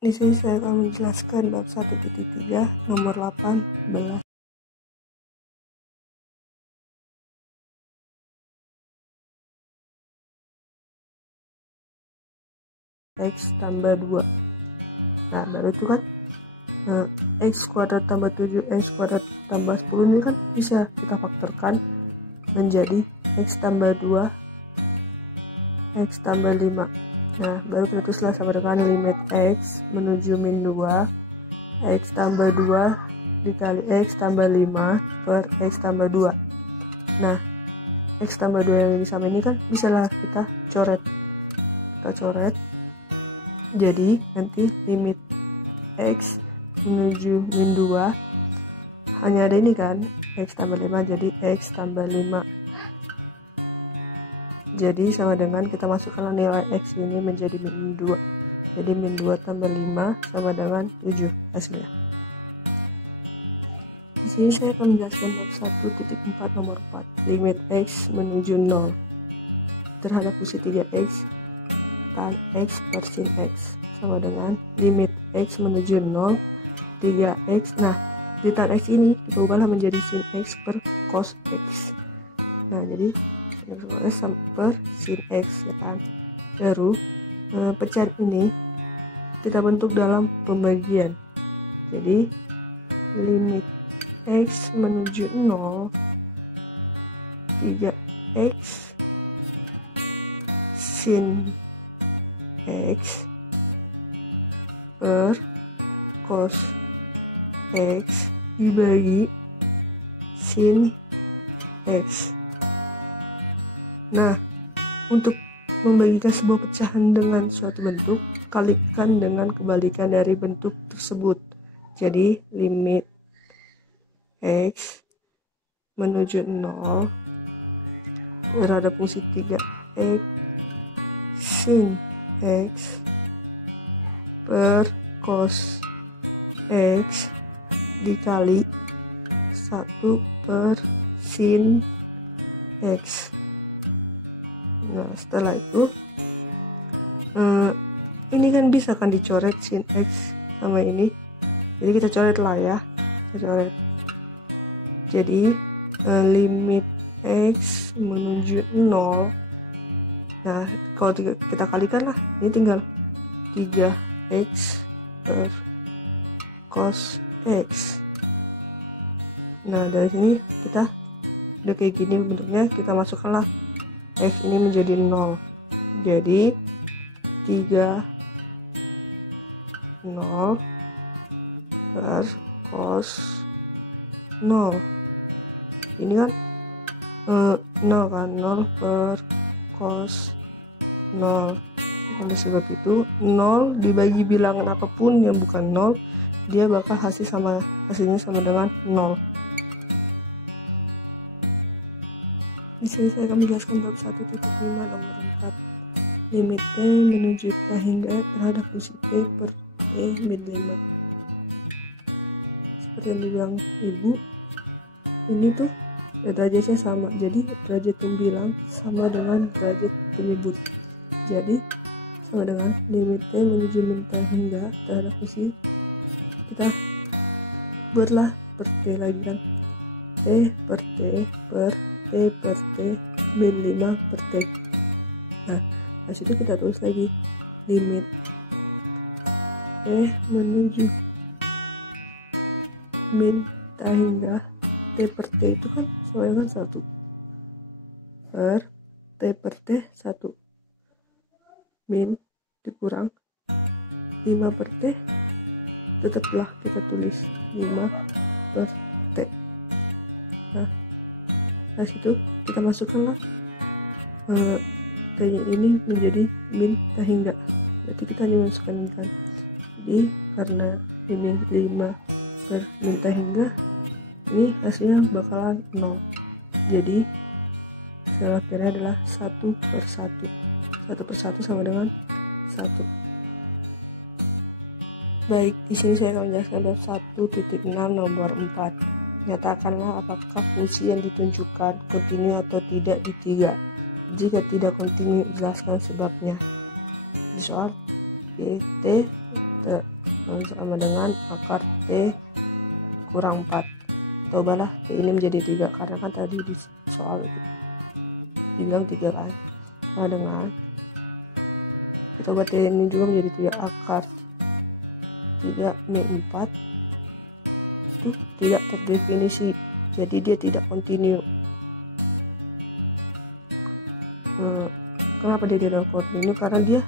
Di sini saya akan menjelaskan bab 1.3 nomor 18. X tambah 2. Nah, baru itu kan X kuadrat tambah 7, X kuadrat tambah 10 ini kan bisa kita faktorkan menjadi X tambah 2, X tambah 5. Nah, baru kita tulislah sama dengan limit X menuju min 2, X tambah 2 dikali X tambah 5 per X tambah 2. Nah, X tambah 2 yang ini sama ini kan bisalah kita coret. Jadi nanti limit X menuju min 2 hanya ada ini kan, X tambah 5, jadi X tambah 5. Jadi sama dengan kita masukkan nilai X ini menjadi min 2. Jadi min 2 tambah 5 sama dengan 7 hasilnya. Di sini saya akan menjelaskan bab 1.4 nomor 4. Limit X menuju 0 terhadap fungsi 3X tan X per sin X sama dengan limit X menuju 0 3X. Nah, di tan X ini kita ubahlah menjadi sin X per cos X. Nah, jadi X per sin X ya kan. Baru pecahan ini kita bentuk dalam pembagian. Jadi limit X menuju 0 3X sin X per cos X dibagi sin X. Nah, untuk membagikan sebuah pecahan dengan suatu bentuk, kalikan dengan kebalikan dari bentuk tersebut. Jadi limit X menuju 0 terhadap fungsi 3X sin X per cos X dikali 1 per sin X. Nah, setelah itu ini kan bisa kan dicoret sin X sama ini. Jadi kita coret lah ya. Jadi limit X menuju 0. Nah, kalau kita kalikan lah, ini tinggal 3X per cos X. Nah, dari sini kita udah kayak gini bentuknya, kita masukkanlah X ini menjadi 0. Jadi 3 0 per cos 0. Ini kan 0 kan, 0 per cos 0. Oleh sebab itu 0 dibagi bilangan apapun yang bukan 0, dia bakal hasilnya sama dengan 0. Di sini saya akan menjelaskan bab 1.5 nomor 4. Limit T menuju T hingga terhadap fungsi T per T min 5. Seperti yang dibilang ibu, ini tuh derajatnya sama. Jadi derajat tembilang sama dengan derajat penyebut. Jadi sama dengan limit T menuju min T hingga terhadap fungsi, kita buatlah per T lagi kan. T per T per T per T min 5 per T. Nah, dari situ kita tulis lagi limit T menuju min T hingga T per T itu kan sama dengan 1 per T per T 1 min dikurang 5 per T, tetaplah kita tulis 5 per T. Nah, dari situ kita masukkanlah T nya ini menjadi min T hingga. Berarti kita hanya masukkan ini kan. Jadi karena ini 5 per min T hingga, ini hasilnya bakalan 0. Jadi hasil akhirnya adalah 1 per 1. 1 per 1 sama dengan 1. Baik, di sini saya akan menjelaskan bab 1.6 nomor 4. Nyatakanlah apakah fungsi yang ditunjukkan kontinu atau tidak di 3. Jika tidak kontinu, jelaskan sebabnya. Di soal T sama dengan akar T kurang 4. Cobalah T ini menjadi 3, karena kan tadi di soal itu dibilang 3 kan, sama dengan kita buat T ini juga menjadi 3, akar 3 min 4 itu tidak terdefinisi, jadi dia tidak kontinu. Kenapa dia tidak kontinu? Karena dia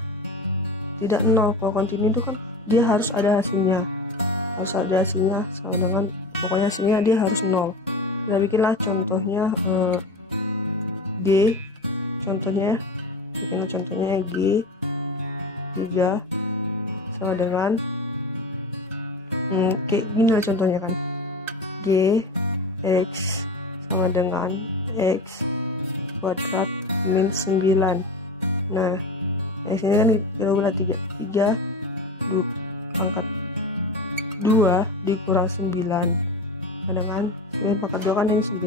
tidak nol. Kalau kontinu itu kan dia harus ada hasilnya, sama dengan pokoknya hasilnya dia harus 0. Kita bikinlah contohnya G, contohnya G 3 sama dengan kayak gini lah contohnya kan, G X sama dengan X kuadrat min 9. Nah di sini kan kita buat 3 pangkat 2 dikurang 9 dengan 9 pangkat 2 kan ini 9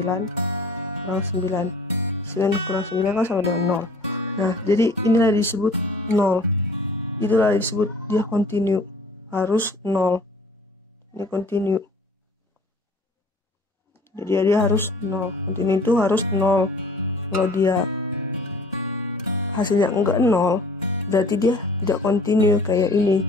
kurang 9 kurang 9 kan sama dengan 0. Nah jadi inilah disebut 0, itulah disebut dia kontinu, harus 0. Ini kontinu, jadi dia harus 0. Kontinu itu harus 0. Kalau dia hasilnya enggak 0 berarti dia tidak kontinu kayak ini.